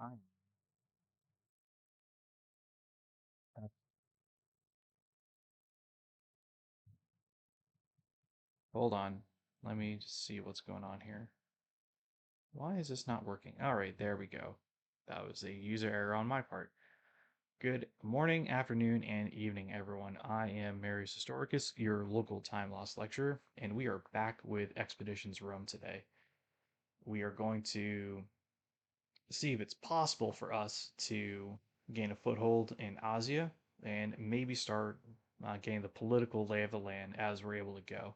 I Hold on. Let me just see what's going on here. Why is this not working? All right, there we go. That was a user error on my part. Good morning, afternoon, and evening, everyone. I am Marius Historicus, your local time loss lecturer, and we are back with Expeditions Rome today. We are going to see if it's possible for us to gain a foothold in Asia and maybe start getting the political lay of the land as we're able to go.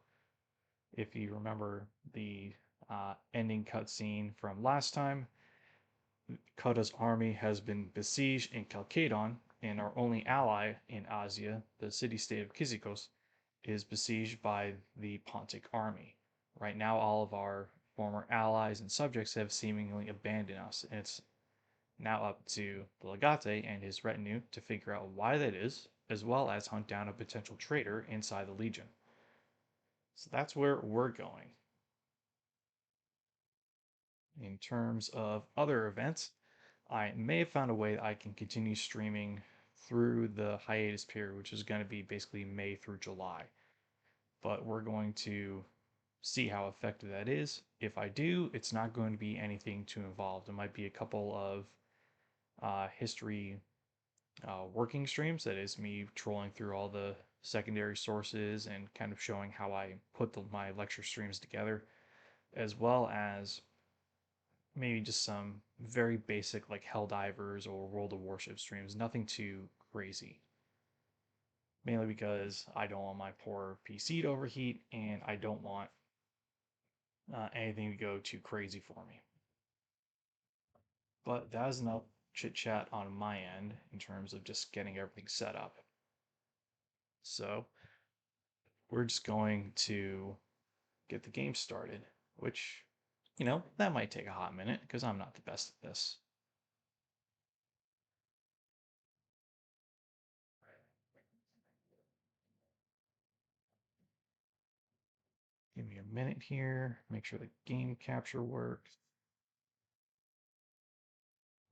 If you remember the ending cutscene from last time, Kota's army has been besieged in Chalcedon, and our only ally in Asia, the city-state of Kyzikos, is besieged by the Pontic army. Right now, all of our former allies and subjects have seemingly abandoned us, and it's now up to the Legate and his retinue to figure out why that is, as well as hunt down a potential traitor inside the Legion. So that's where we're going. In terms of other events, I may have found a way that I can continue streaming through the hiatus period, which is going to be basically May through July. But we're going to see how effective that is. If I do, it's not going to be anything too involved. It might be a couple of history working streams. That is me trolling through all the secondary sources and kind of showing how I put my lecture streams together, as well as maybe just some very basic like Helldivers or World of Warship streams, nothing too crazy. Mainly because I don't want my poor PC to overheat and I don't want anything to go too crazy for me. But that is enough chit chat on my end in terms of just getting everything set up. So we're just going to get the game started, which, that might take a hot minute because I'm not the best at this. Give me a minute here, make sure the game capture works.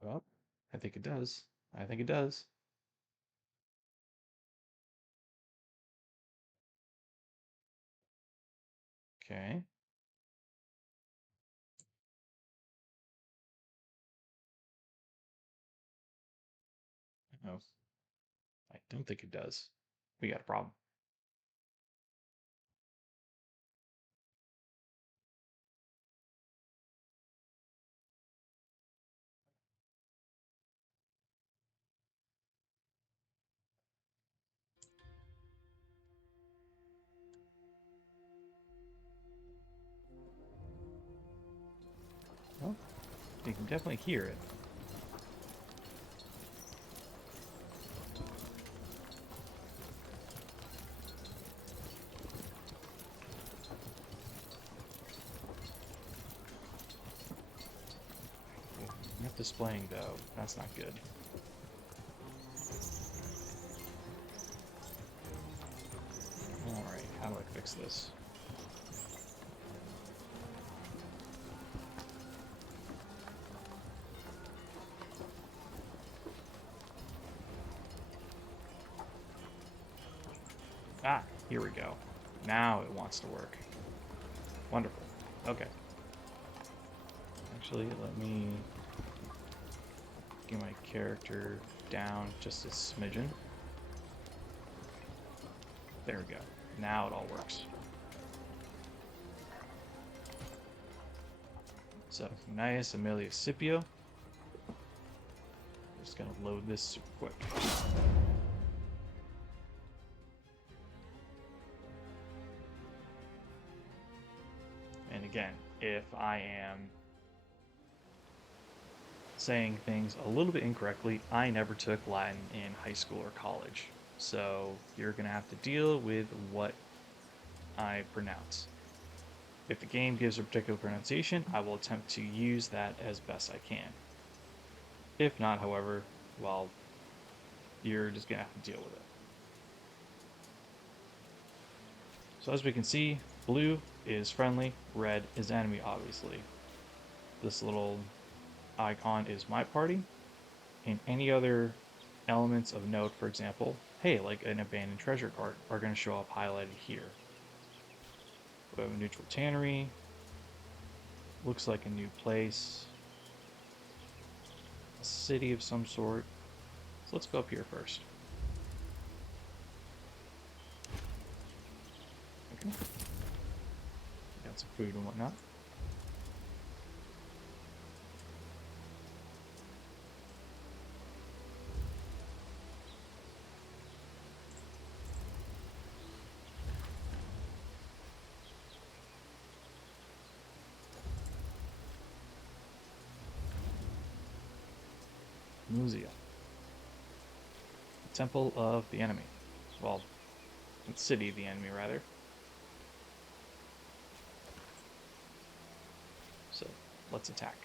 Well, I think it does. I think it does. Okay. No, I don't think it does. We got a problem. Well, you can definitely hear it. Not displaying though. That's not good. Alright, how do I fix this? Ah, here we go. Now it wants to work. Wonderful. Okay. Actually, let me get my character down just a smidgen. There we go. Now it all works. So, Gnaeus Aemilius Scipio. Just gonna load this super quick. And again, if I am saying things a little bit incorrectly, I never took Latin in high school or college. So you're going to have to deal with what I pronounce. If the game gives a particular pronunciation, I will attempt to use that as best I can. If not, however, well, you're just going to have to deal with it. So as we can see, blue is friendly, red is enemy, obviously. This little icon is my party, and any other elements of note, for example, hey, like an abandoned treasure cart, are going to show up highlighted here. We have a neutral tannery. Looks like a new place. A city of some sort. So let's go up here first. Okay. Got some food and whatnot. Museum. Temple of the enemy. Well, city of the enemy, rather. So, let's attack.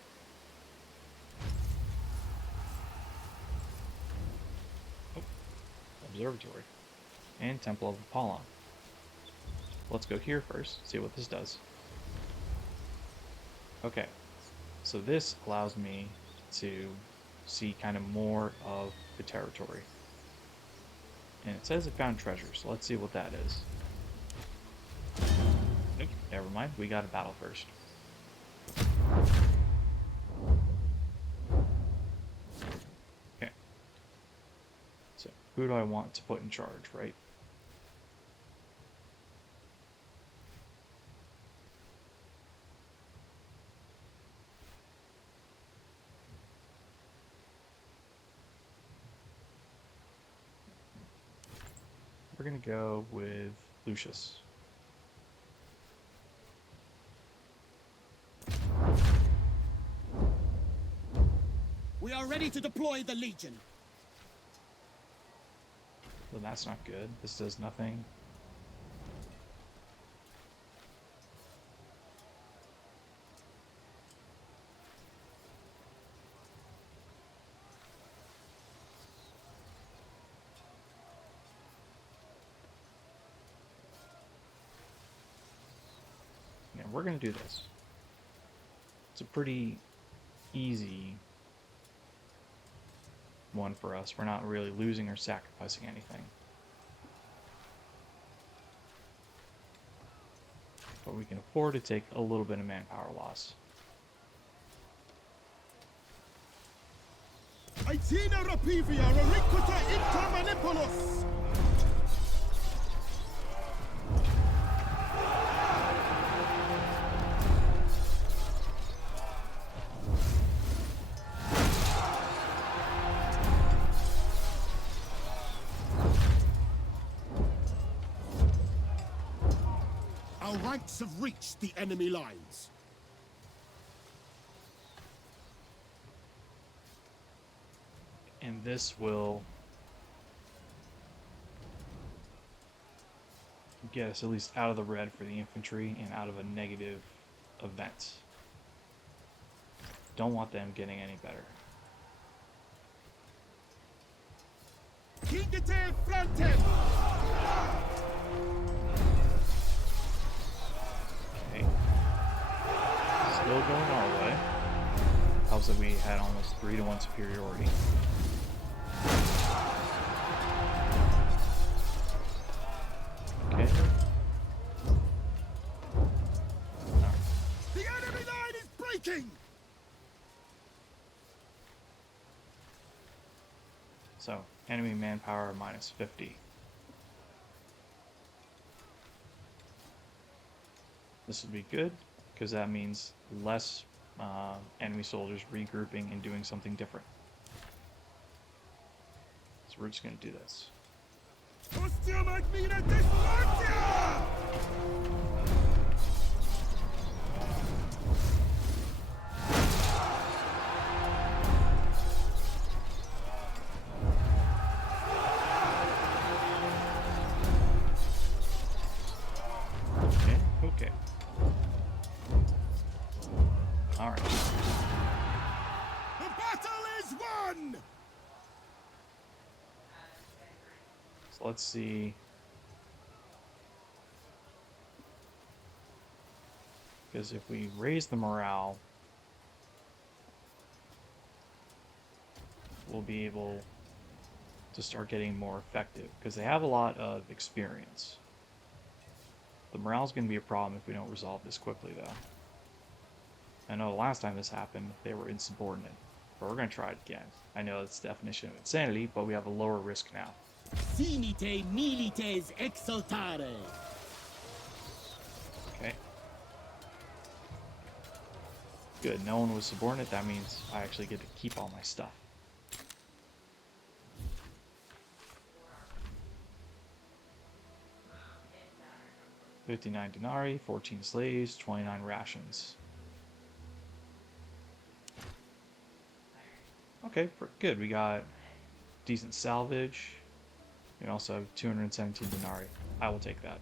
Oh, observatory. And Temple of Apollon. Let's go here first, see what this does. Okay, so this allows me to see kind of more of the territory. And it says it found treasure, so let's see what that is. Nope, never mind, we got a battle first. Okay. So, who do I want to put in charge, right? We're going to go with Lucius. We are ready to deploy the Legion. Well, that's not good. This does nothing. Yeah, we're going to do this. It's a pretty easy one for us. We're not really losing or sacrificing anything. But we can afford to take a little bit of manpower loss. Aitina rapivia raricuta inter manipulos. Our ranks have reached the enemy lines. And this will get us at least out of the red for the infantry and out of a negative event. Don't want them getting any better. Kingete frontem. Okay. Still going our way. Helps that we had almost 3-to-1 superiority. Okay. Alright. The enemy line is breaking. So, enemy manpower minus 50. This would be good, because that means less enemy soldiers regrouping and doing something different. So we're just going to do this. Ostia magmina dispartia! Okay, okay. Alright. The battle is won! So let's see. Because if we raise the morale, will be able to start getting more effective, because they have a lot of experience. The morale's going to be a problem if we don't resolve this quickly, though. I know the last time this happened, they were insubordinate, but we're going to try it again. I know that's the definition of insanity, but we have a lower risk now. Finite milites exultare. Okay. Good, no one was subordinate. That means I actually get to keep all my stuff. $59 denarii, 14 slaves, 29 rations. Okay, good. We got decent salvage. We also have 217 denarii. I will take that.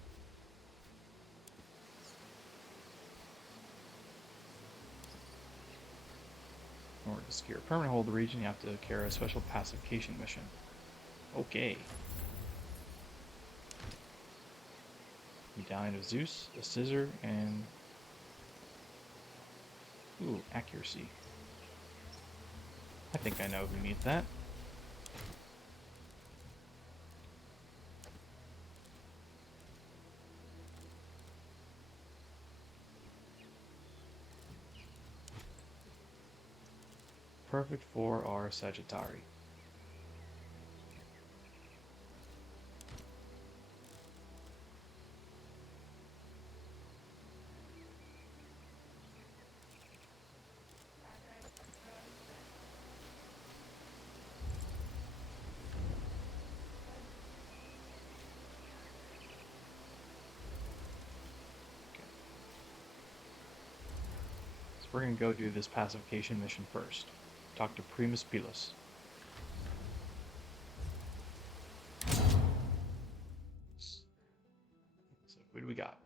In order to secure a permanent hold of the region, you have to carry a special pacification mission. Okay. Medallion of Zeus, a scissor, and... Ooh, accuracy. I think I know who needs that. Perfect for our Sagittari. We're going to go do this pacification mission first. Talk to Primus Pilus. So, what do we got?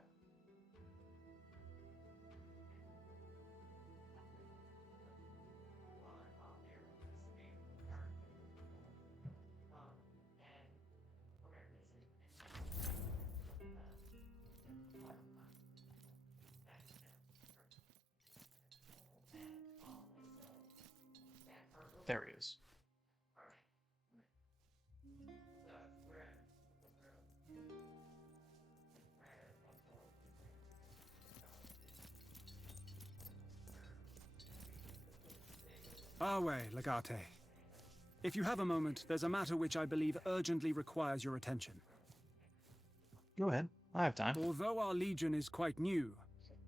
There he is. Our way, Legate. If you have a moment, there's a matter which I believe urgently requires your attention. Go ahead. I have time. Although our legion is quite new,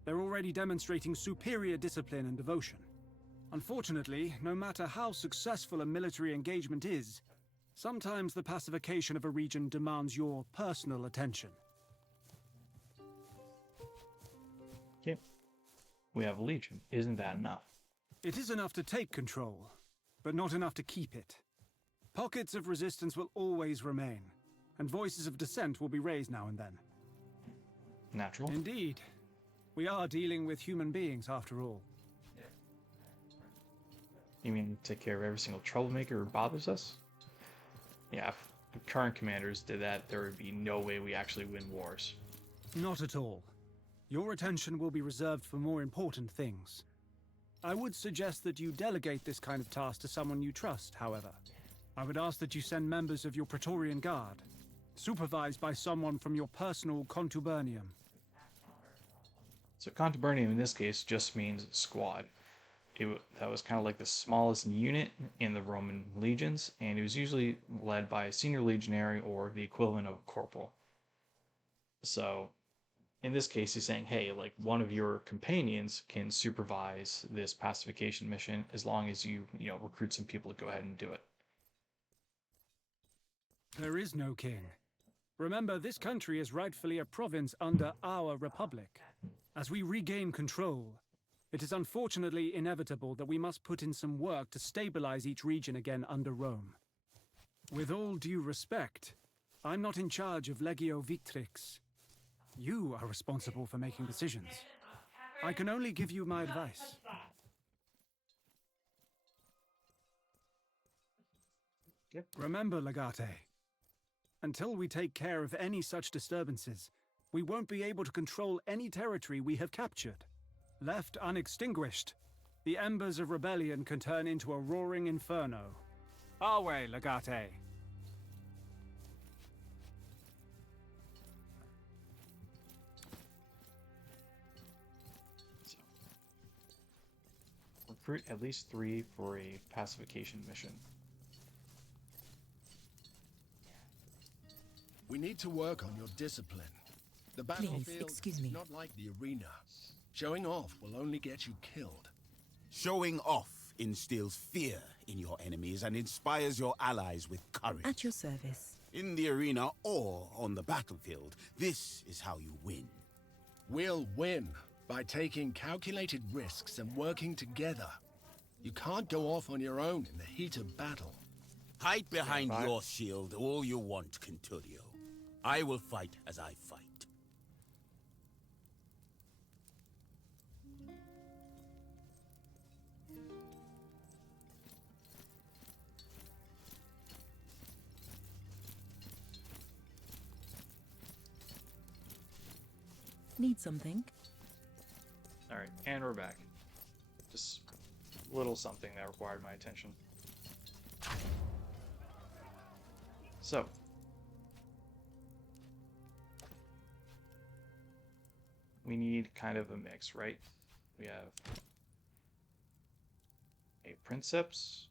they're already demonstrating superior discipline and devotion. Unfortunately, no matter how successful a military engagement is, sometimes the pacification of a region demands your personal attention. Okay. We have a legion. Isn't that enough? It is enough to take control, but not enough to keep it. Pockets of resistance will always remain, and voices of dissent will be raised now and then. Natural. Indeed. We are dealing with human beings, after all. You mean take care of every single troublemaker who bothers us? Yeah, if the current commanders did that, there would be no way we actually win wars. Not at all. Your attention will be reserved for more important things. I would suggest that you delegate this kind of task to someone you trust, however. I would ask that you send members of your Praetorian Guard, supervised by someone from your personal contubernium. So contubernium in this case just means squad. That was kind of like the smallest unit in the Roman legions, and it was usually led by a senior legionary or the equivalent of a corporal. So in this case, he's saying, hey, like one of your companions can supervise this pacification mission as long as you recruit some people to go ahead and do it. There is no king. Remember, this country is rightfully a province under our republic. As we regain control, it is unfortunately inevitable that we must put in some work to stabilize each region again under Rome. With all due respect, I'm not in charge of Legio Victrix. You are responsible for making decisions. I can only give you my advice. Yep. Remember, Legate, until we take care of any such disturbances, we won't be able to control any territory we have captured. Left unextinguished, the embers of rebellion can turn into a roaring inferno. Our way, Legate. So, recruit at least 3 for a pacification mission. We need to work on your discipline. The battlefield excuse is me. not like the arena. Showing off will only get you killed. Showing off instills fear in your enemies and inspires your allies with courage. At your service. In the arena or on the battlefield, this is how you win. We'll win by taking calculated risks and working together. You can't go off on your own in the heat of battle. Hide behind Stand by. your shield all you want, Centurio. I will fight as I fight. Need something? Alright, and we're back. Just a little something that required my attention. So. We need kind of a mix, right? We have a princeps.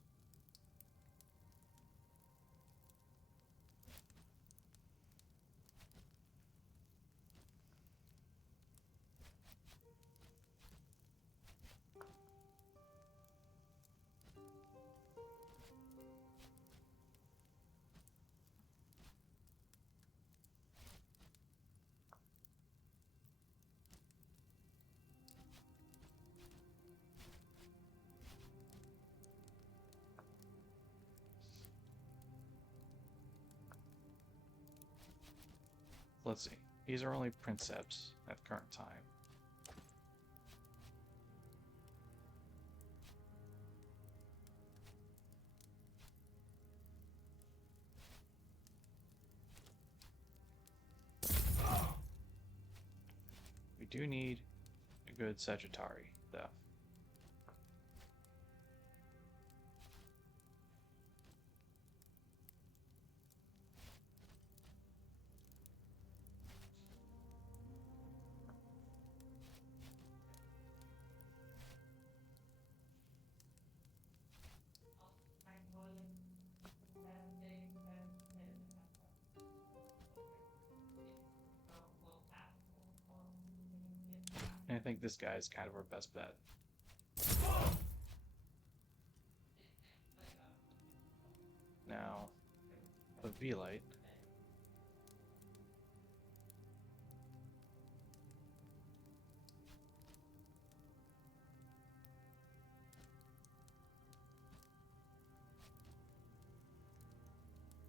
Let's see. These are only princeps at the current time. We do need a good Sagittari, though. And I think this guy is kind of our best bet. Now, a V-Light.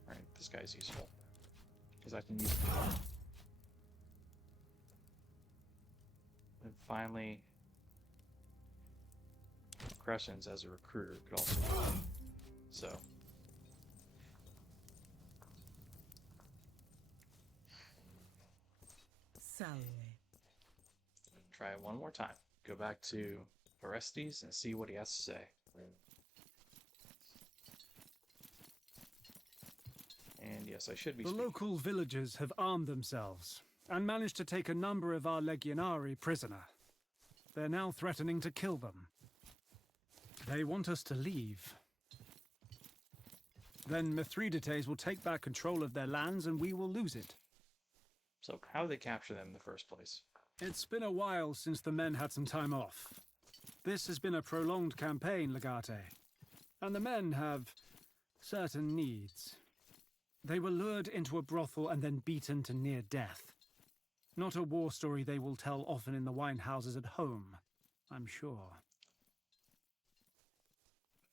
Alright, this guy's useful. Because I can use him. And finally, Crescents as a recruiter could also work. So. Salve. Try it one more time. Go back to Orestes and see what he has to say. And yes, I should be The speaking. local villagers have armed themselves and managed to take a number of our legionari prisoner. They're now threatening to kill them. They want us to leave. Then Mithridates will take back control of their lands and we will lose it. So how did they capture them in the first place? It's been a while since the men had some time off. This has been a prolonged campaign, Legate. And the men have certain needs. They were lured into a brothel and then beaten to near death. Not a war story they will tell often in the wine houses at home, I'm sure.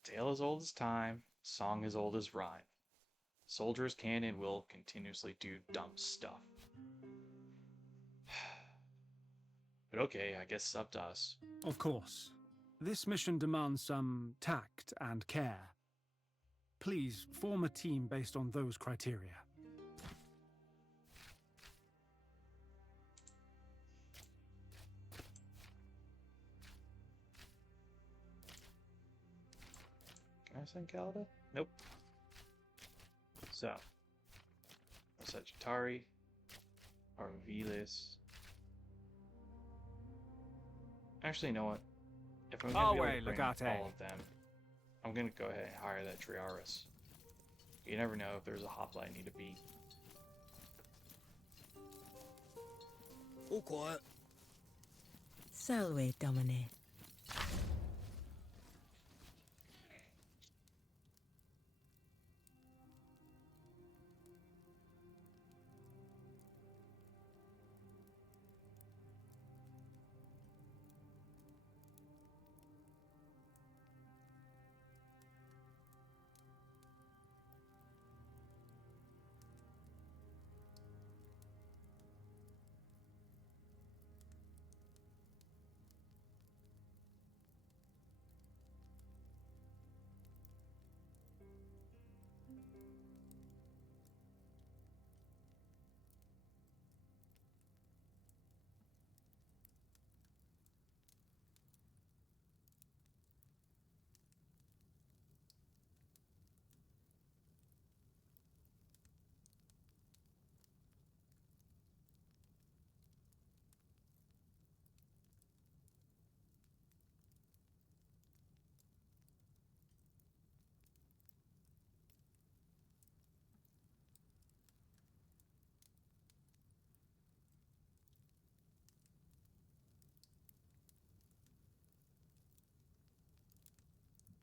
Tale as old as time, song as old as rhyme. Soldiers can and will continuously do dumb stuff. But okay, I guess it's up to us. Of course. This mission demands some tact and care. Please, form a team based on those criteria. Can I send Calida? Nope. So, Sagittari, Arvilis. Actually, you know what? If I'm gonna be able to bring all of them, I'm gonna go ahead and hire that Triaris. You never know if there's a hopla I need to beat. All quiet. Salve, Domine.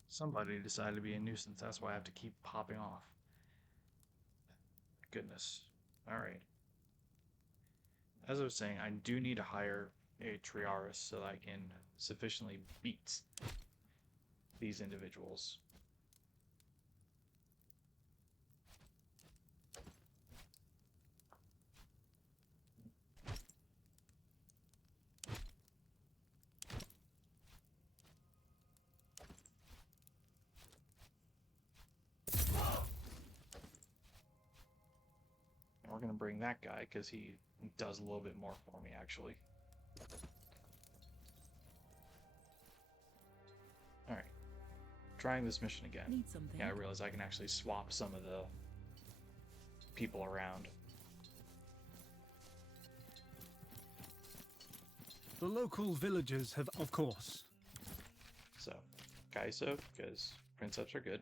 Somebody decided to be a nuisance. That's why I have to keep popping off. Goodness. Alright. As I was saying, I do need to hire a Triaris so that I can sufficiently beat these individuals. And we're going to bring that guy because he does a little bit more for me, actually. Alright. Trying this mission again. Need something? Yeah, I realize I can actually swap some of the people around. The local villagers have, of course. So, Kaiso, because Princeps are good.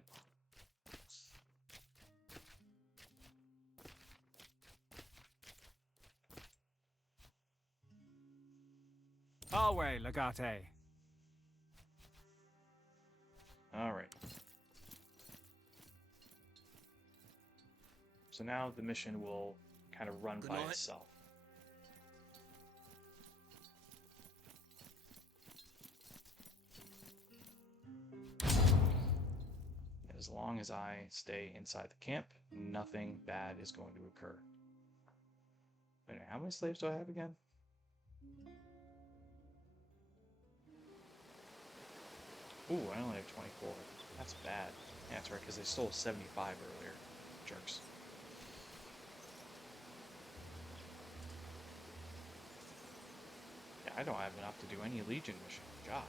Our way, Legate. Alright. So now the mission will kind of run by itself. As long as I stay inside the camp, nothing bad is going to occur. Wait, how many slaves do I have again? Ooh, I only have 24. That's bad. Yeah, that's right, because they stole 75 earlier. Jerks. Yeah, I don't have enough to do any Legion mission. God.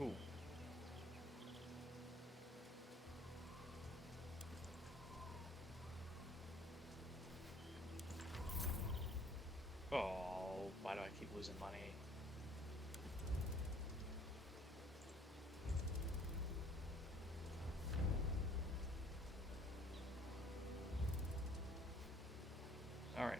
Ooh. Oh, why do I keep losing money? All right.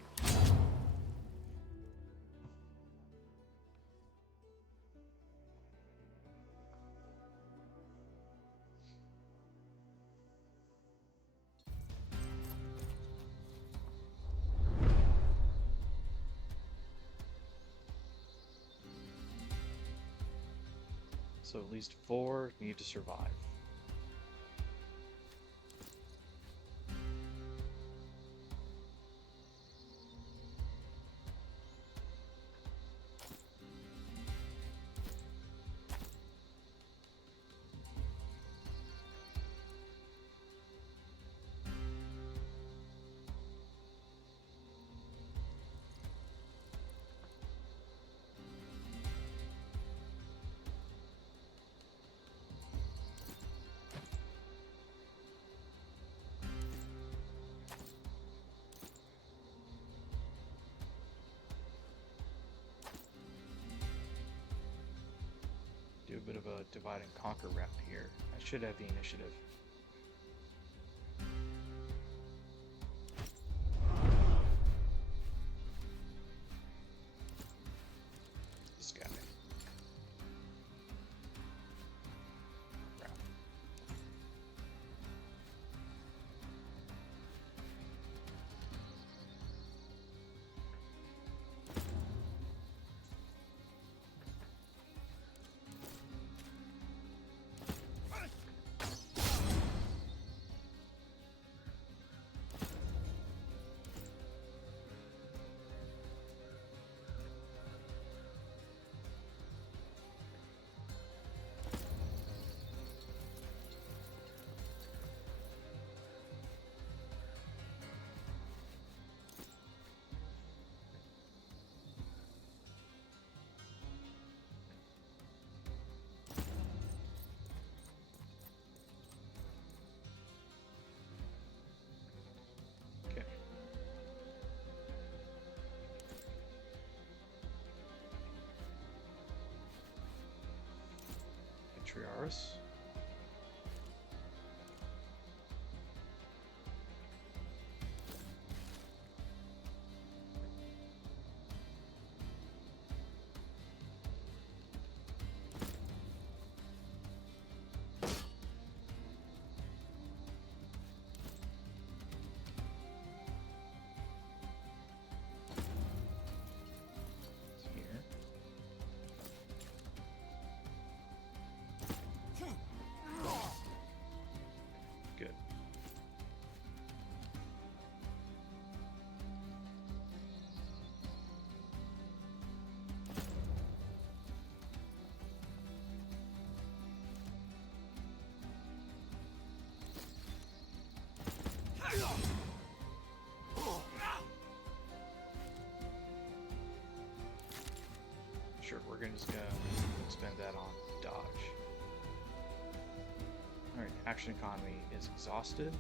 So at least 4 need to survive. a bit of a divide and conquer route here. I should have the initiative. This guy. Crap. Okay. Patriarchs. Here. Good. Sure, we're just gonna spend that on dodge. Alright, action economy is exhausted.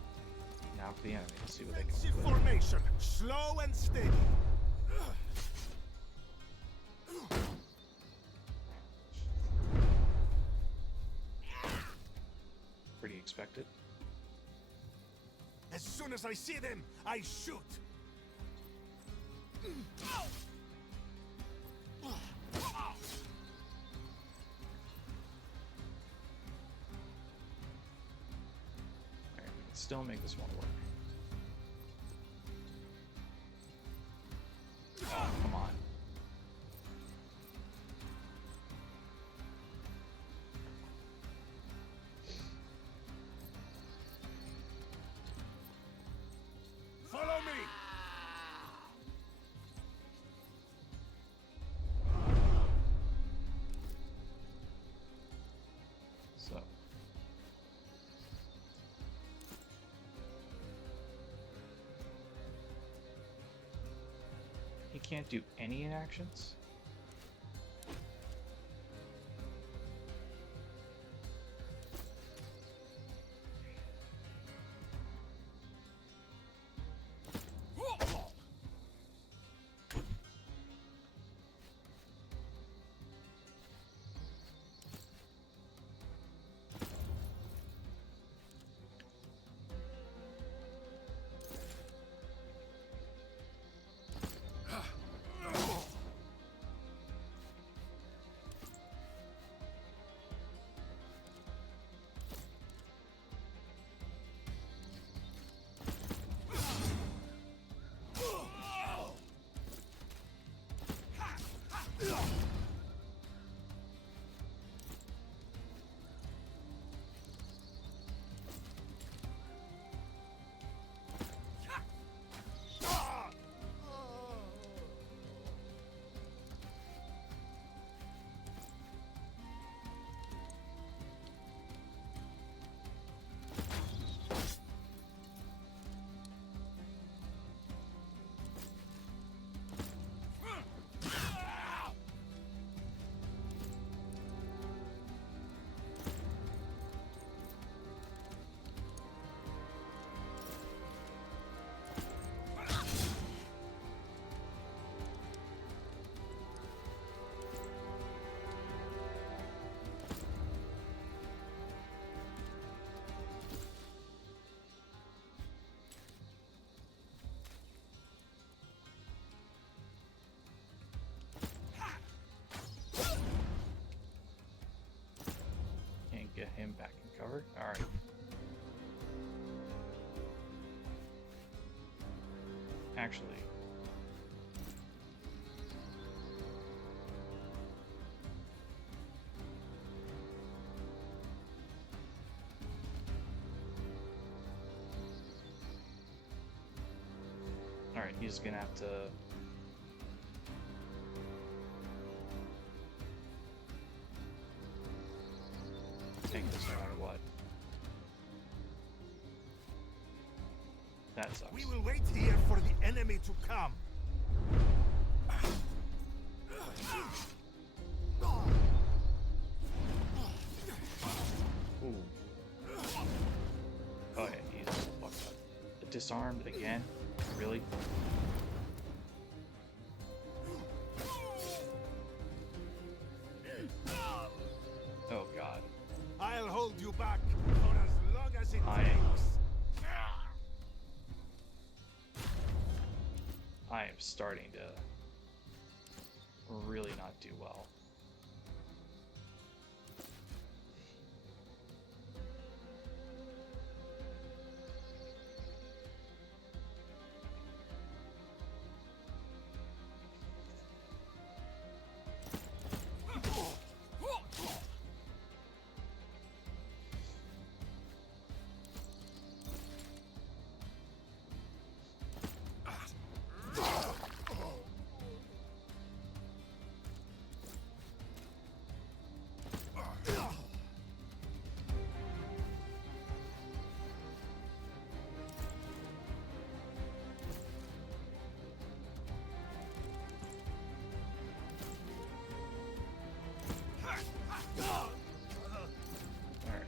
Now for the enemy, let's see what they Defensive come up with. formation, slow and steady. Pretty expected. As soon as I see them, I shoot. Alright, we can still make this one work. Oh, come on. Follow me. So. He can't do any inactions? him back in cover. Alright. Actually. Alright, he's gonna have to... take this no matter what. That sucks. We will wait here for the enemy to come. Ooh. Oh yeah, he's fucked up. Disarmed again? Really? Oh god. I'll hold you back for as long as it I takes. I am starting to really not do well. Alright.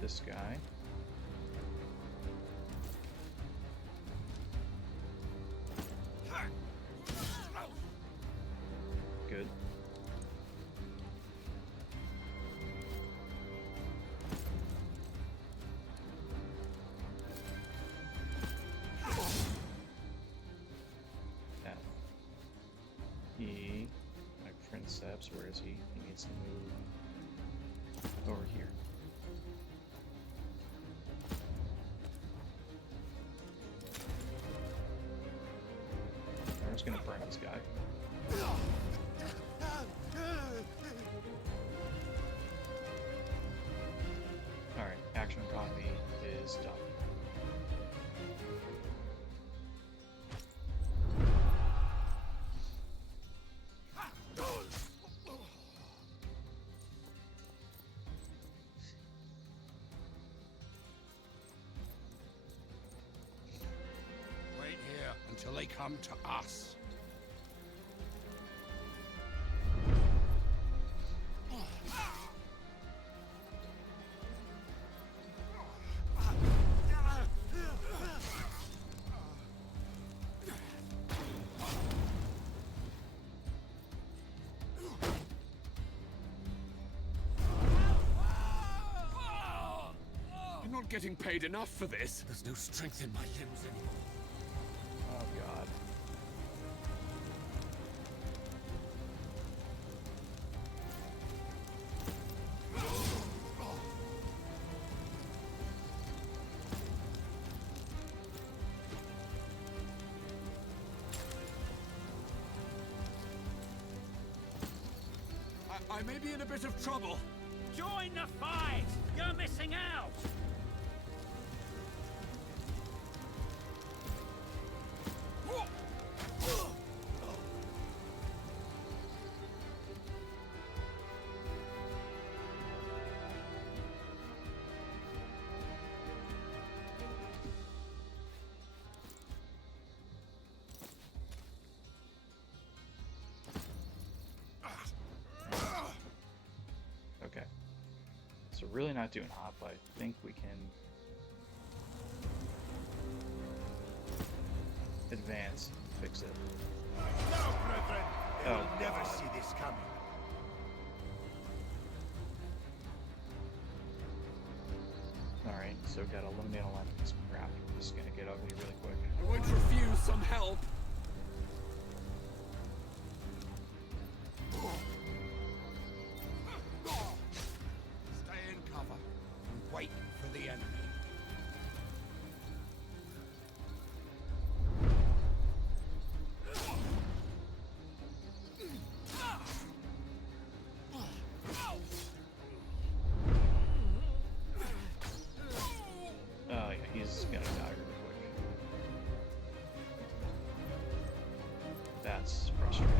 This guy. Good. Now, my princeps, where is he? He needs to move over here. I'm just gonna burn this guy. Alright, action economy is done. Wait here until they come to us. I'm not getting paid enough for this. There's no strength in my limbs anymore. Oh god. I may be in a bit of trouble. Join the fight! You're missing out! So really not doing hot, but I think we can advance, fix it. No, brethren! They Oh, will never God. see this coming. Alright, so gotta eliminate all enemies. Crap, this is gonna get ugly really quick. I won't refuse some help. Stay in cover and wait for the enemy. Oh yeah, he's gonna die really quick. That's frustrating.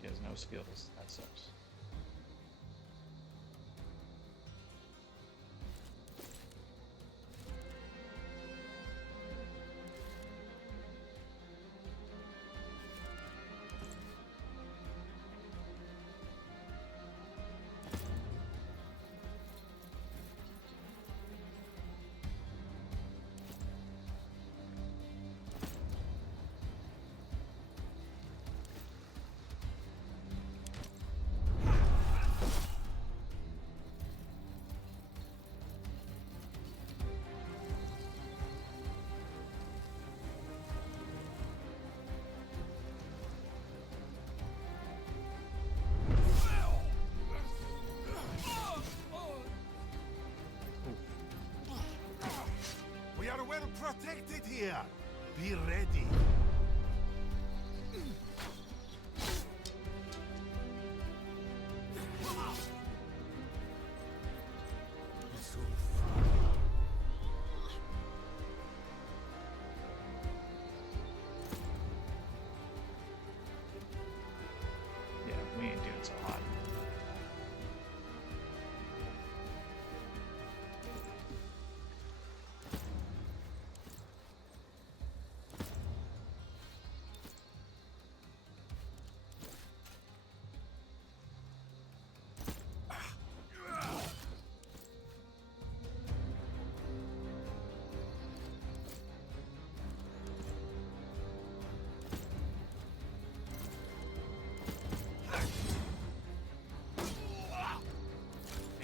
He has no skills. That sucks. We are well protected here. Be ready. Yeah, we ain't doing so hot.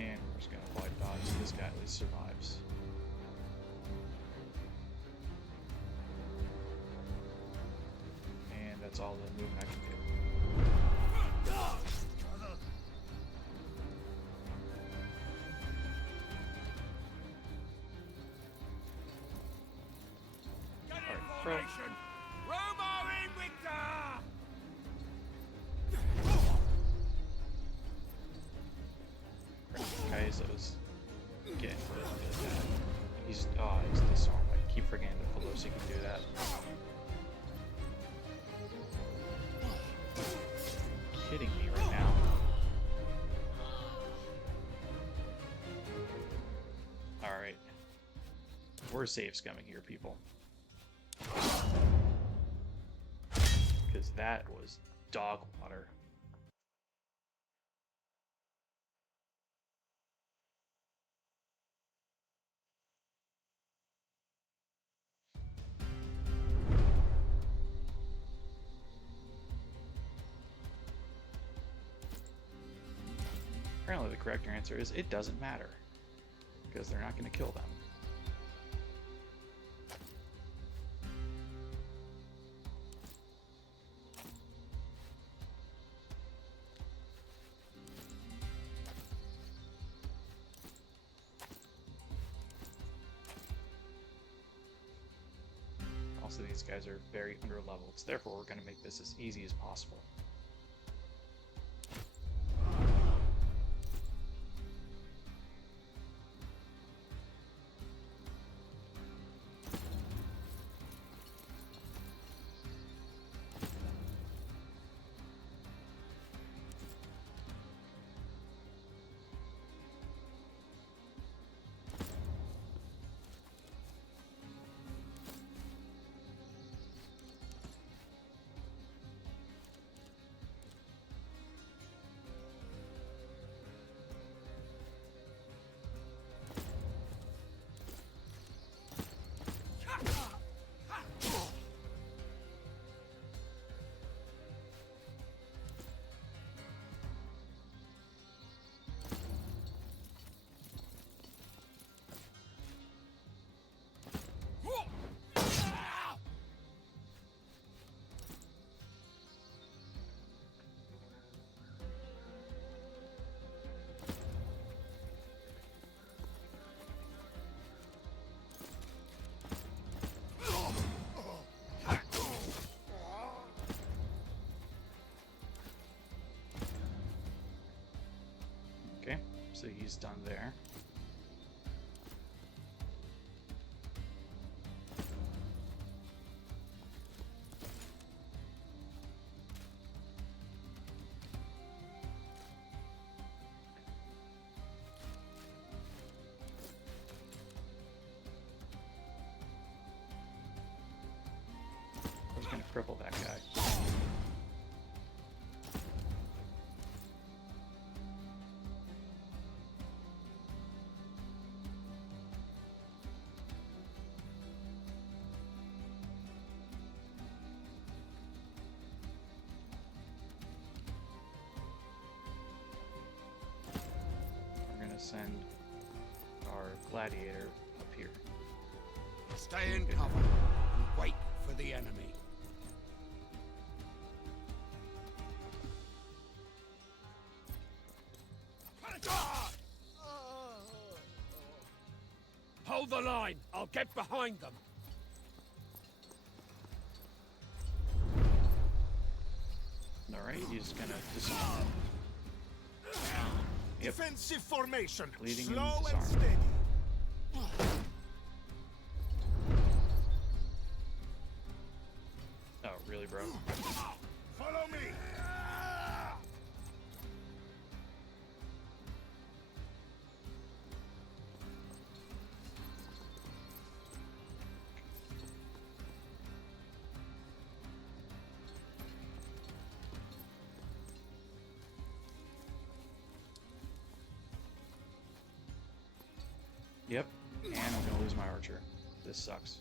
And we're just gonna apply dodge so this guy at least survives. And that's all the movement I can do. Get in Alright, throw. formation. Roma Invicta! Kaizo's getting really bad. He's disarmed. I keep forgetting that Pelosi can do that. Kidding me right now. Alright. We're safe scumming here, people. Because that was dog water. Apparently the correct answer is it doesn't matter. Because they're not going to kill them. Also, these guys are very under-leveled, so therefore we're going to make this as easy as possible. So he's done there. I was going to cripple that guy. We're going to send our gladiator up here. Stay in cover and wait for the enemy. Hold the line. I'll get behind them. Alright, he's going to disarm. Yep. Defensive formation. Leading him Slow disarm. and steady. Oh, really, bro? Follow me. Yep. And I'm going to lose my archer. This sucks.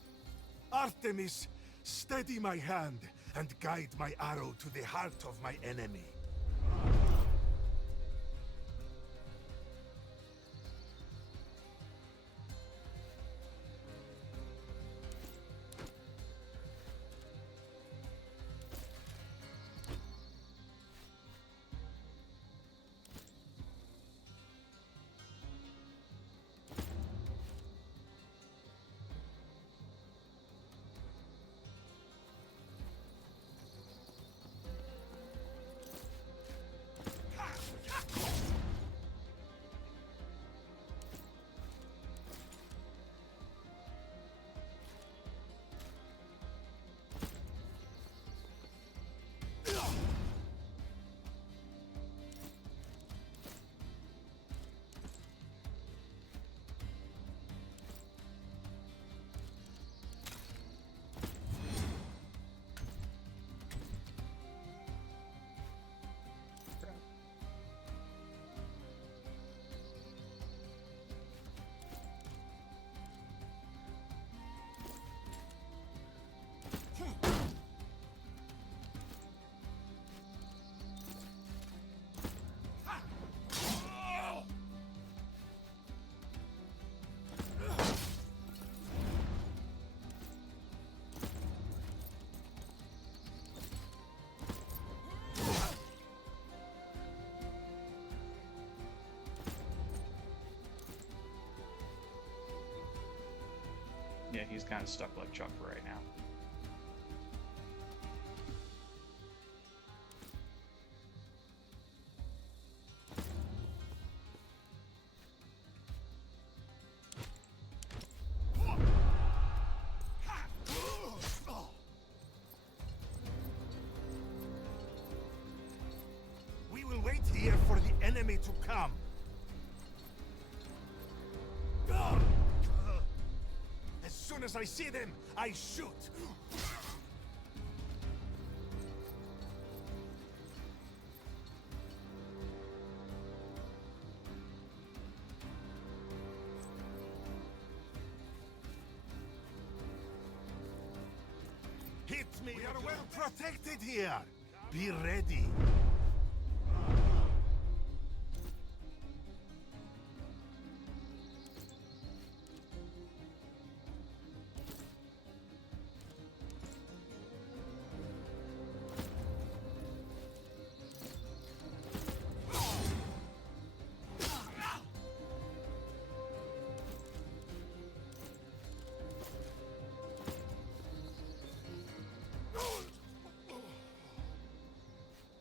Artemis, steady my hand and guide my arrow to the heart of my enemy. Yeah, he's kind of stuck like Chuck for right now. We will wait here for the enemy to come. As soon as I see them, I shoot. Hit me. We are well protected here. Be ready.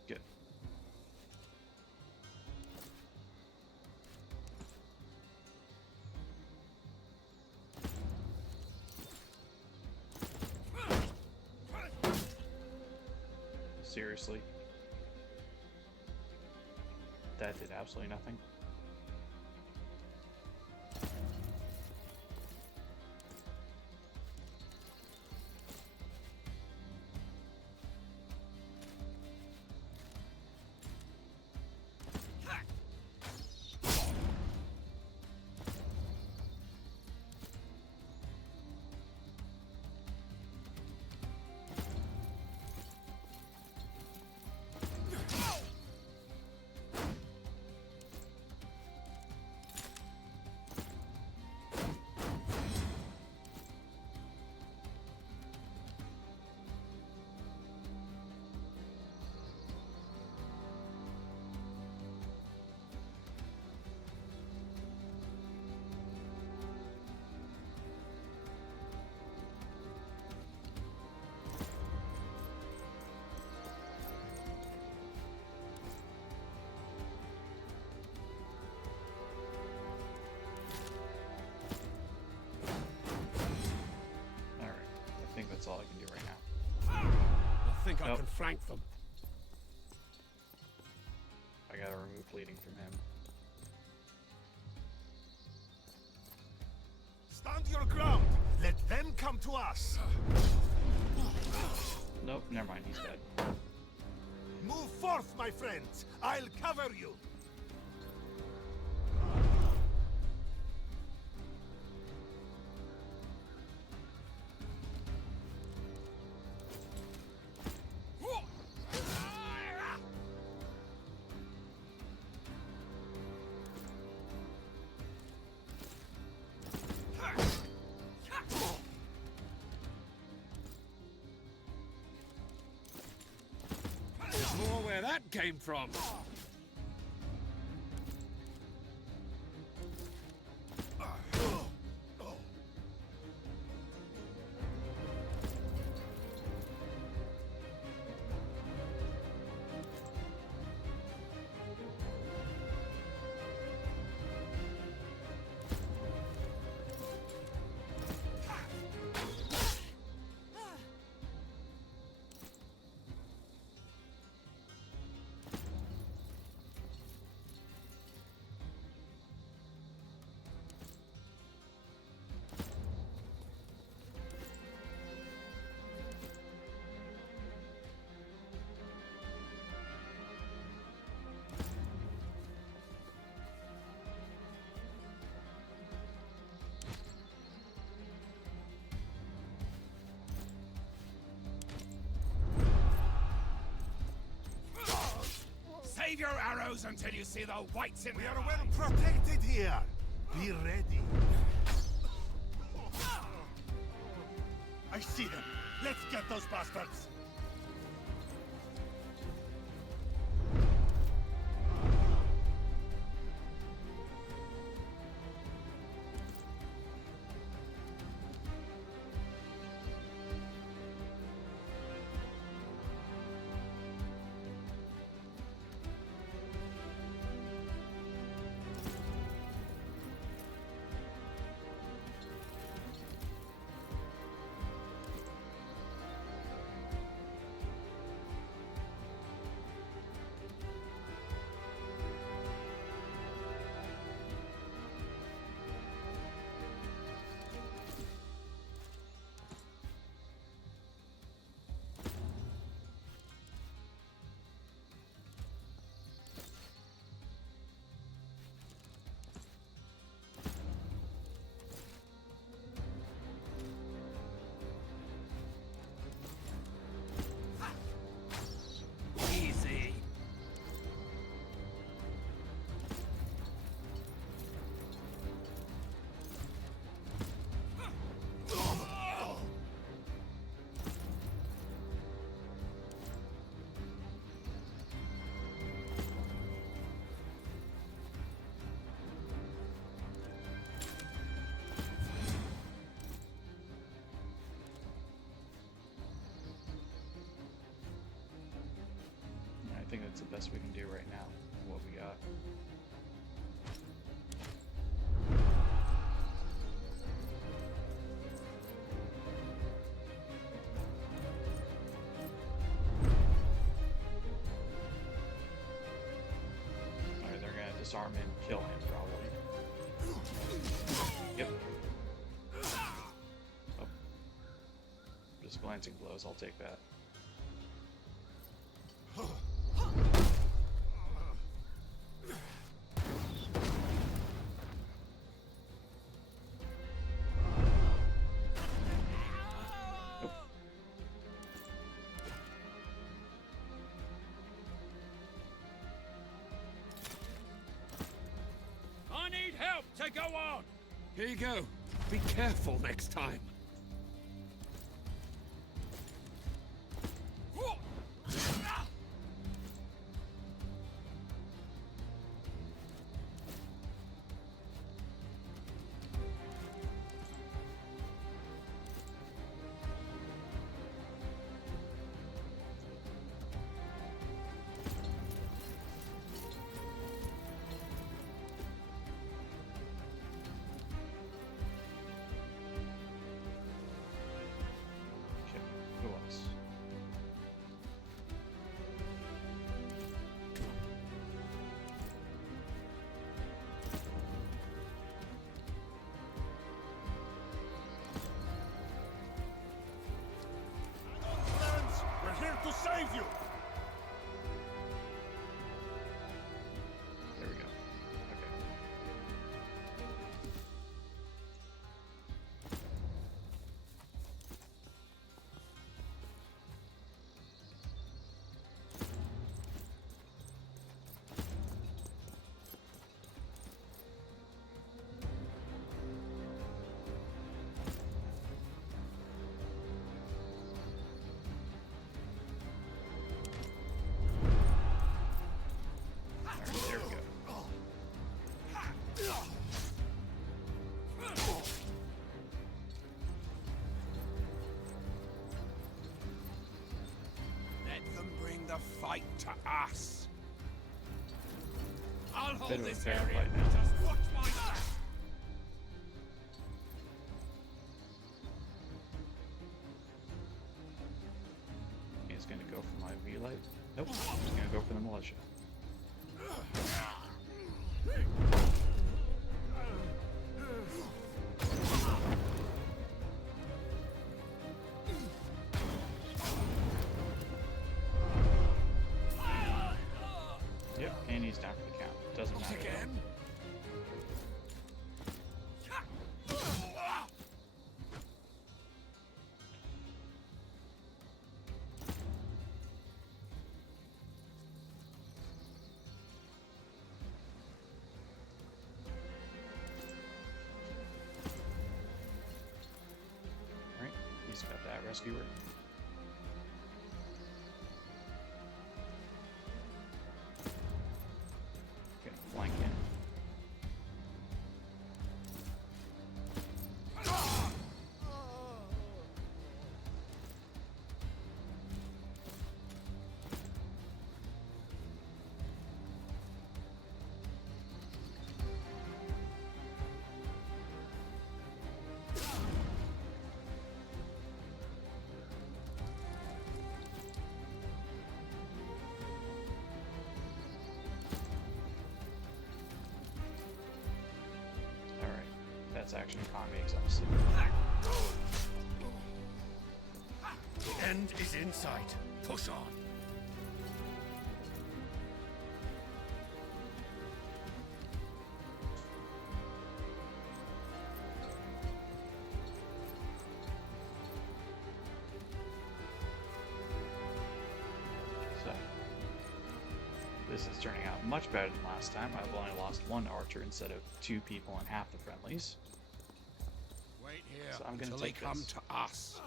Good. Seriously. That did absolutely nothing. That's all I can do right now. I think I Nope. can flank them. I gotta remove bleeding from him. Stand your ground! Let them come to us! Nope, never mind, he's dead. Move forth, my friends! I'll cover you! There's more where that came from. Save your arrows until you see the whites in We their are well eyes. protected here! Be ready! I see them! Let's get those bastards! Easy. I think that's the best we can do right now, what we got. disarm and kill him, probably. Yep. Oh. Just glancing blows, I'll take that. I need help to go on. Here you go. Be careful next time. Okay, who else? Friends, we're here to save you! There we go. Okay. Alright, there we go. Let them bring the fight to us. I'll Bit hold of a this fair area. fight now. Just watch my back. He's gonna go for my V-Light. Nope, he's gonna go for the militia. Yep, and he's down for the count. Doesn't matter. Again. Alright, he's got that rescuer. Gonna flank in. Alright, that's action economy exhausted. The end is in sight. Push on. So, this is turning out much better than last time. I've only lost one archer instead of 2 people and half the friendlies. Wait here So I'm gonna until they take come this. to us.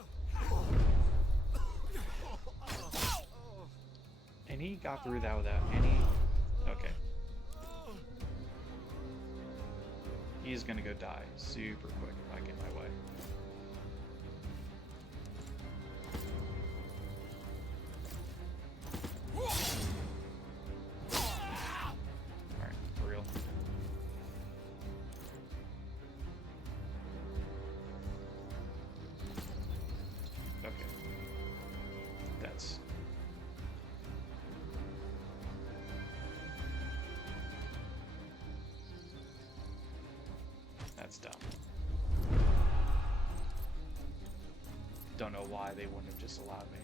And he got through that without any... Okay. He's gonna go die super quick if I get in my way. Alright, for real. Okay. That's... That's dumb. Don't know why they wouldn't have just allowed me.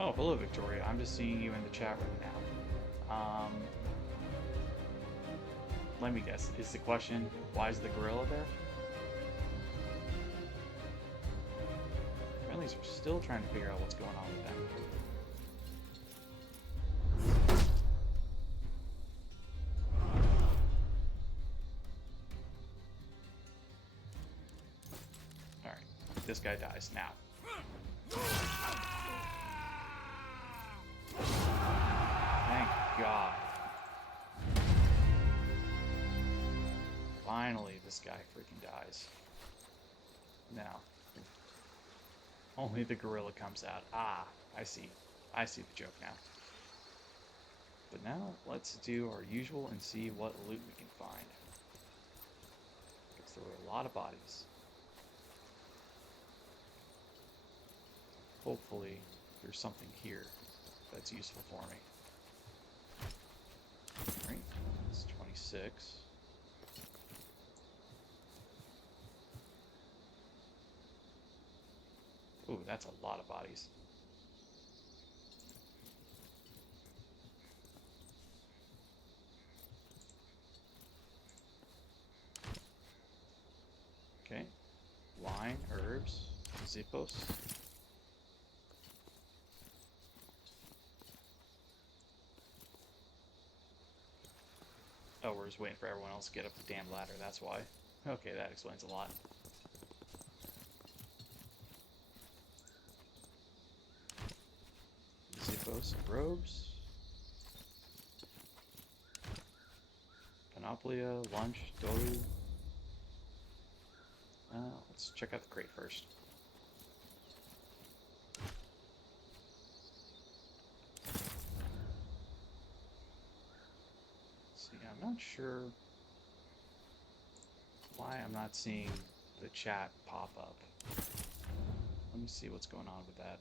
Oh, hello, Victoria. I'm just seeing you in the chat room now. Let me guess. Is the question, why is the gorilla there? Friendlies are still trying to figure out what's going on with them. Alright, this guy dies now. Thank God. Finally, this guy freaking dies. Now, only the gorilla comes out. Ah, I see. I see the joke now. But now, let's do our usual and see what loot we can find. Because there were a lot of bodies. Hopefully, there's something here that's useful for me. Alright, it's 26. Ooh, that's a lot of bodies. Okay. Wine, herbs, zippos. Oh, we're just waiting for everyone else to get up the damn ladder, that's why. Okay, that explains a lot. Zippos and robes. Panoplia, lunch, doru. Let's check out the crate first. See, I'm not sure why I'm not seeing the chat pop up. Let me see what's going on with that.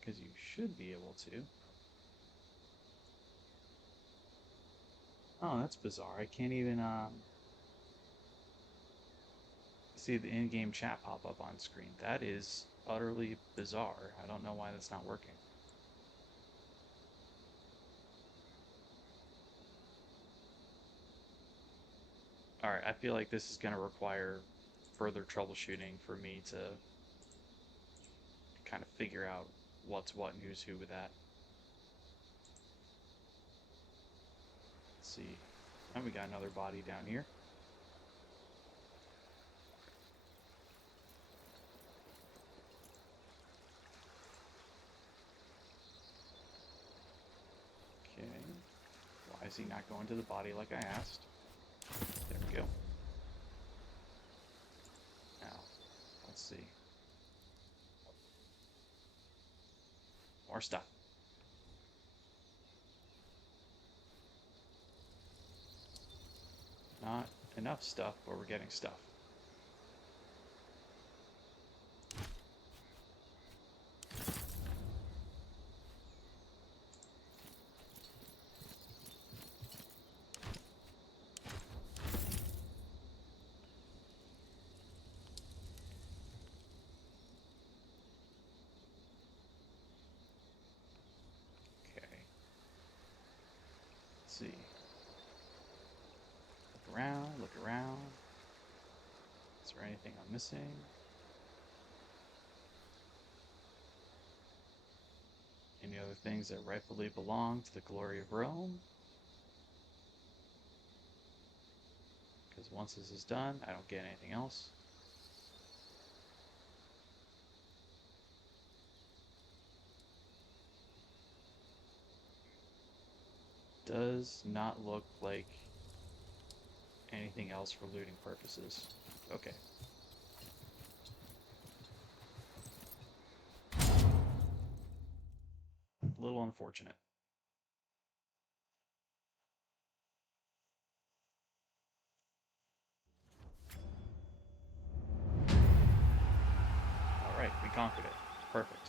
Because you should be able to. Oh, that's bizarre. I can't even see the in-game chat pop up on screen. That is utterly bizarre. I don't know why that's not working. Alright, I feel like this is going to require further troubleshooting for me to kind of figure out what's what and who's who with that. Let's see. And we got another body down here. Okay. Why is he not going to the body like I asked? There we go. Now, let's see. More stuff. Not enough stuff, but we're getting stuff. Okay. Let's see. Look around. Is there anything I'm missing? Any other things that rightfully belong to the glory of Rome? Because once this is done, I don't get anything else. Does not look like anything else for looting purposes. Okay. A little unfortunate. conquered it. Perfect.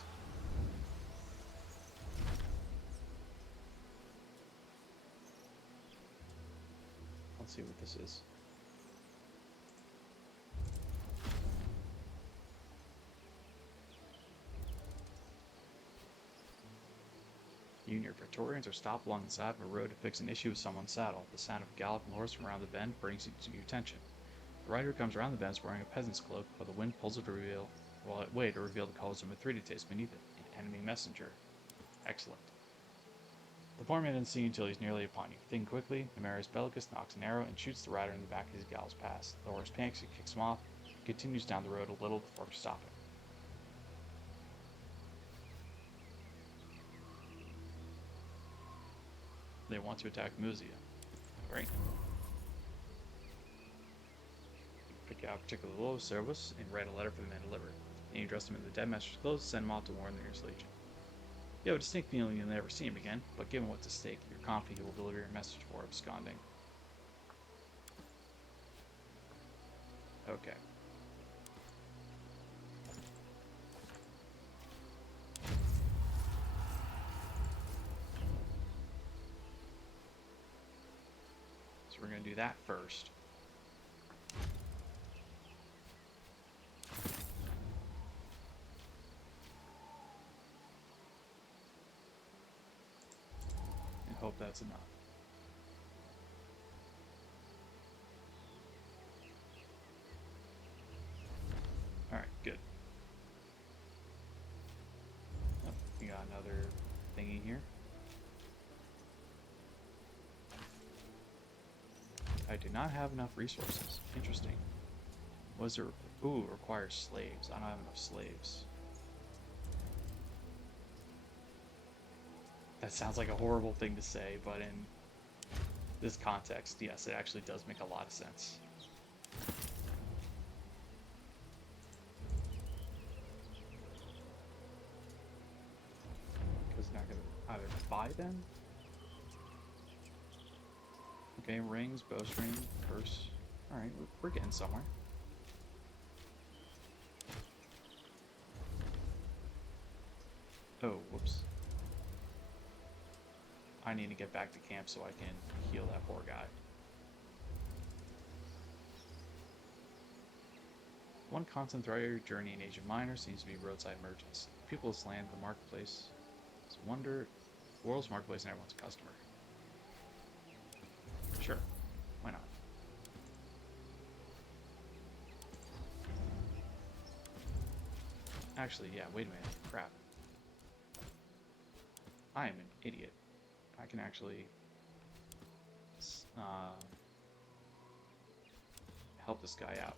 Let's see what this is. You and your Praetorians are stopped along the side of a road to fix an issue with someone's saddle. The sound of a galloping horse from around the bend brings you to your attention. The rider comes around the bend wearing a peasant's cloak, but the wind pulls it to reveal the colors of Mithridates beneath it, an enemy messenger. Excellent. The poor man doesn't see you until he's nearly upon you. Thinking quickly, the Marius Bellicus knocks an arrow and shoots the rider in the back as he gallops past. The horse panics and kicks him off, and continues down the road a little before stopping. They want to attack Musia. Great. Pick out a particular low service and write a letter for the man to deliver. Then you dress them in the dead master's clothes, send them off to warn the nearest legion. You have a distinct feeling you'll never see him again, but given what's at stake, you're confident he will deliver your message before absconding. Okay. So we're going to do that first. Hope that's enough. Alright, good. Oh, we got another thingy here. I do not have enough resources. Interesting. Was there... Ooh, it requires slaves. I don't have enough slaves. That sounds like a horrible thing to say, but in this context, yes, it actually does make a lot of sense. Because I'm not going to either buy them. Okay, rings, bowstring, purse. Alright, we're getting somewhere. Oh, whoops. I need to get back to camp so I can heal that poor guy. One constant throughout your journey in Asia Minor seems to be roadside merchants. People slant the marketplace. It's the world's marketplace and everyone's a customer. Sure, why not? Actually, yeah, wait a minute. Crap. I am an idiot. I can actually help this guy out.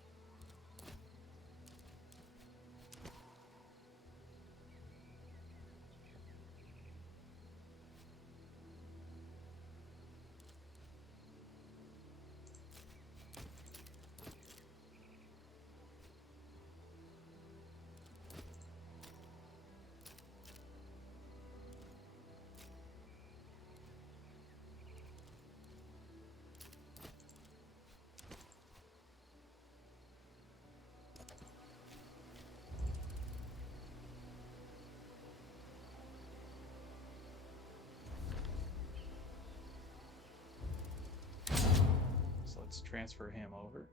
So let's transfer him over.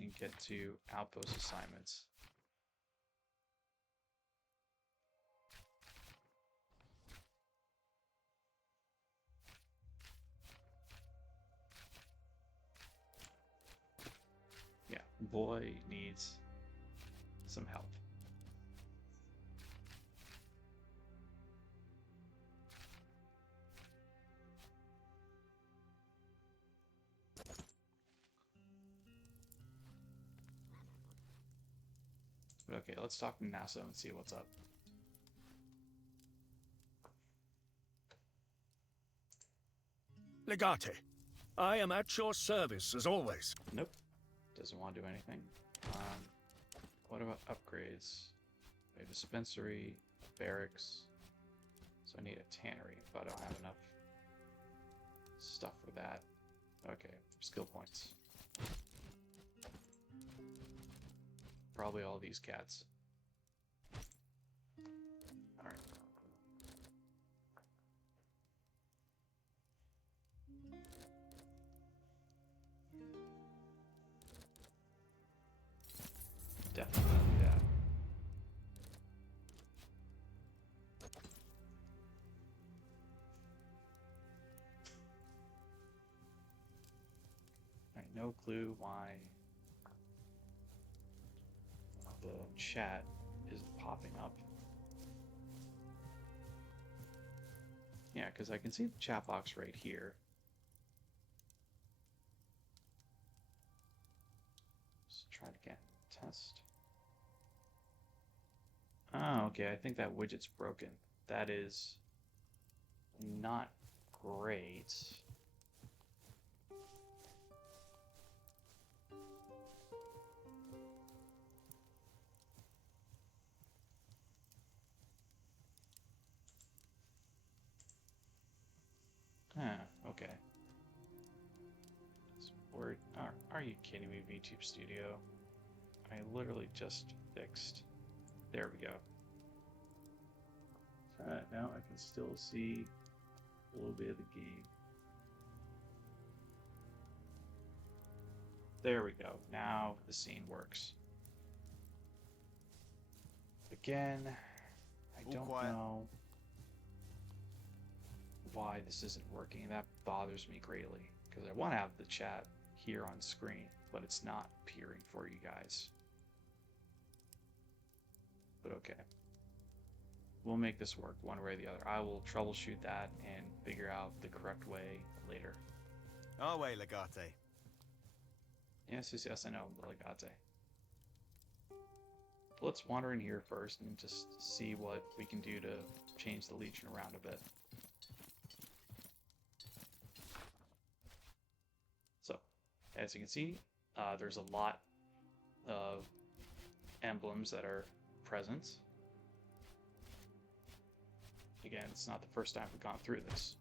And get to outpost assignments. Yeah, boy needs some help. Okay, let's talk to NASA and see what's up. Legate, I am at your service as always. Nope, doesn't want to do anything. What about upgrades? A dispensary, a barracks. So I need a tannery, but I don't have enough stuff for that. Okay, skill points. Probably all these cats. Alright. Definitely do that. Alright, no clue why the chat is popping up. Yeah, because I can see the chat box right here. Let's try it again. Test. Oh, okay. I think that widget's broken. That is not great. Okay. Are you kidding me, VTube Studio? I literally just fixed. There we go. Now I can still see a little bit of the game. There we go. Now the scene works. Again, I don't know why this isn't working. That bothers me greatly because I want to have the chat here on screen, but it's not appearing for you guys. But okay. We'll make this work one way or the other. I will troubleshoot that and figure out the correct way later. Our way, Legate. Yes, I know, Legate. Let's wander in here first and just see what we can do to change the Legion around a bit. So, as you can see, there's a lot of emblems that are present. Again, it's not the first time we've gone through this.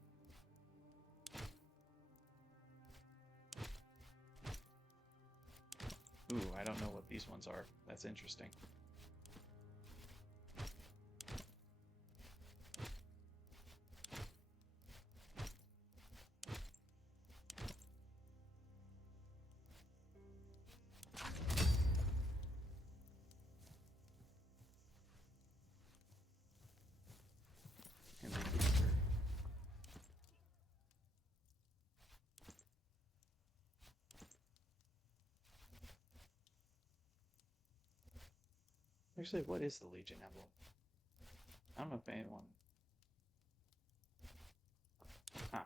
Ooh, I don't know what these ones are. That's interesting. And the Easter. Actually, what is the Legion emblem? I don't know if anyone... Huh.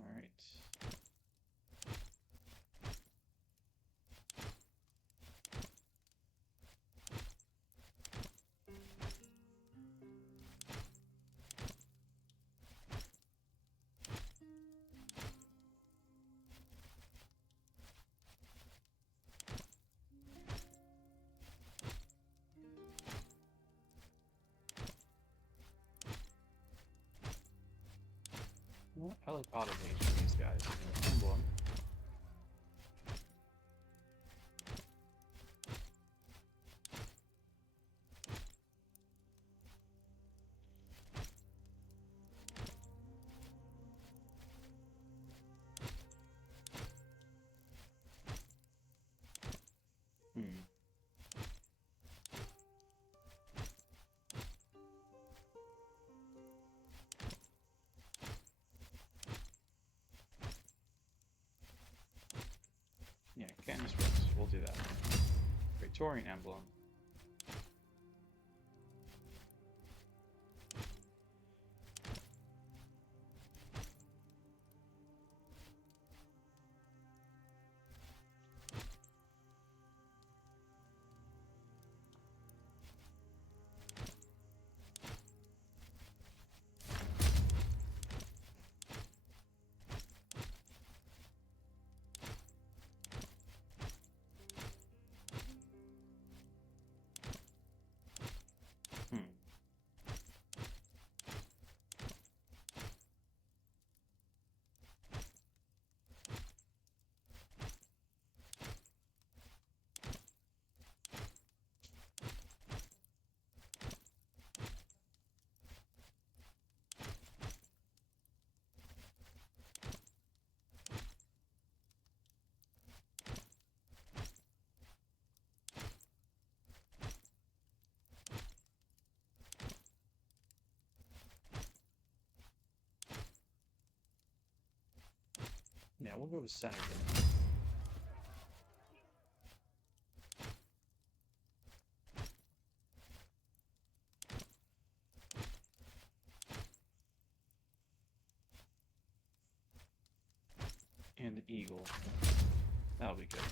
Alright. I like automation of these guys. Emblem. Hmm. Yeah, Canvas Rose. We'll do that. Praetorian emblem. Yeah, we'll go with senator. And the eagle. That'll be good.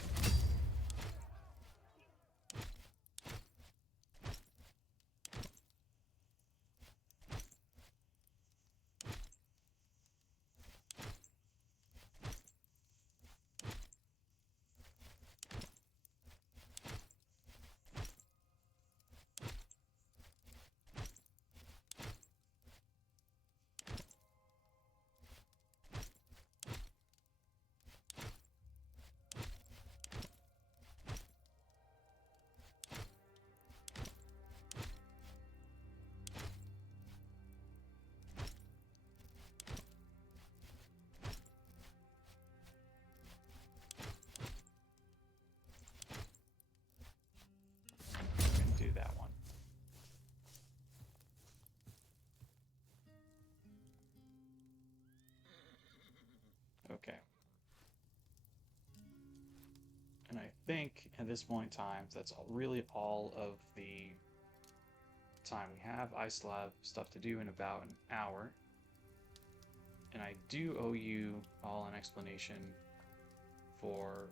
Do that one. Okay. And I think at this point in time, that's really all of the time we have. I still have stuff to do in about an hour. And I do owe you all an explanation for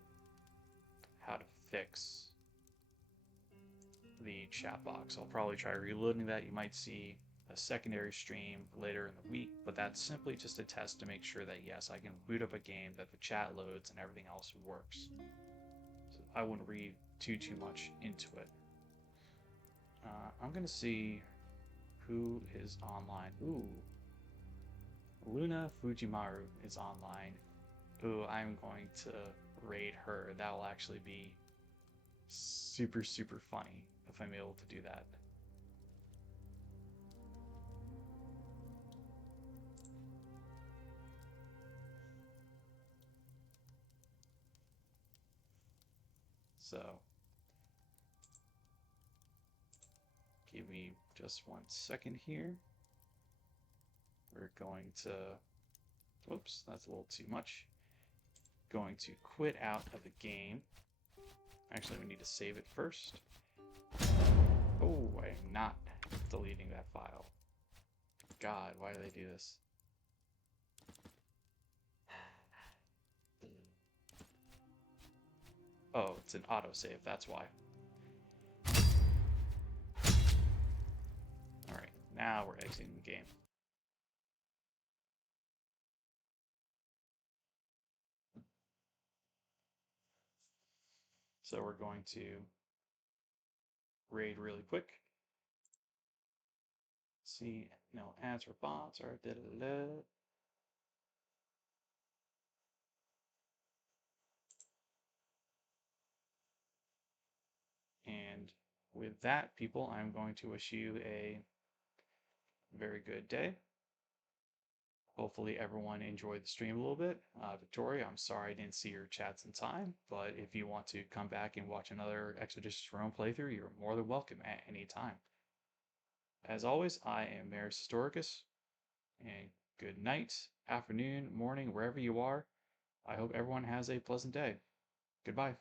how to fix the chat box. I'll probably try reloading that. You might see a secondary stream later in the week, but that's simply just a test to make sure that yes, I can boot up a game, that the chat loads and everything else works. So I wouldn't read too much into it. I'm gonna see who is online. Ooh, Luna Fujimaru is online. Ooh, I'm going to raid her. That will actually be super funny if I'm able to do that. So give me just 1 second here. We're going to, whoops, that's a little too much. Going to quit out of the game. Actually, we need to save it first. Oh, I am not deleting that file. God, why do they do this? Oh, it's an autosave, that's why. Alright, now we're exiting the game. So we're going to raid really quick. See, no ads or bots or da-da-da. And with that, people, I'm going to wish you a very good day. Hopefully everyone enjoyed the stream a little bit. Victoria, I'm sorry I didn't see your chats in time, but if you want to come back and watch another Expeditious Rome playthrough, you're more than welcome at any time. As always, I am Marius Historicus, and good night, afternoon, morning, wherever you are. I hope everyone has a pleasant day. Goodbye.